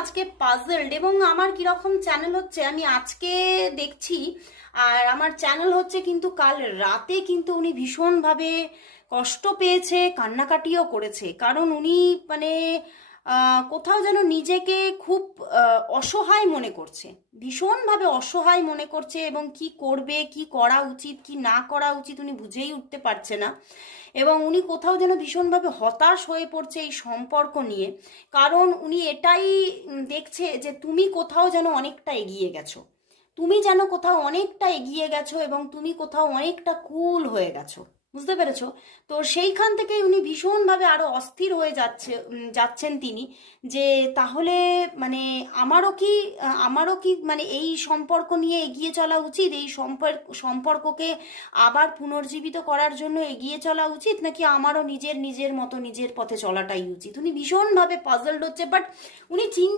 আজকে পাজলড এবং আমার কিরকম চ্যানেল হচ্ছে আমি আজকে দেখছি। আর আমার চ্যানেল হচ্ছে কিন্তু কাল রাতে কিন্তু উনি ভীষণভাবে কষ্ট পেয়েছে, কান্নাকাটিও করেছে। কারণ উনি মানে কোথাও যেন নিজেকে খুব অসহায় মনে করছে, ভীষণভাবে অসহায় মনে করছে, এবং কি করবে, কি করা উচিত, কি না করা উচিত উনি বুঝেই উঠতে পারছে না। এবং উনি কোথাও যেন ভীষণভাবে হতাশ হয়ে পড়ছে এই সম্পর্ক নিয়ে। কারণ উনি এটাই দেখছে যে তুমি কোথাও যেন অনেকটা এগিয়ে গেছো, তুমি যেন কোথাও অনেকটা এগিয়ে গেছো এবং তুমি কোথাও অনেকটা কুল হয়ে গেছো। বুঝতে পেরেছো? তো সেইখান থেকেই উনি ভীষণভাবে আরো অস্থির হয়ে যাচ্ছেন তিনি, যে তাহলে মানে আমারও কি মানে এই সম্পর্ক নিয়ে এগিয়ে চলা উচিত, এই সম্পর্ককে আবার পুনর্জীবিত করার জন্য এগিয়ে চলা উচিত, নাকি আমারও নিজের নিজের মতো নিজের পথে চলাটাই উচিত। উনি ভীষণভাবে পাজলড হচ্ছে, বাট উনি চিন্তা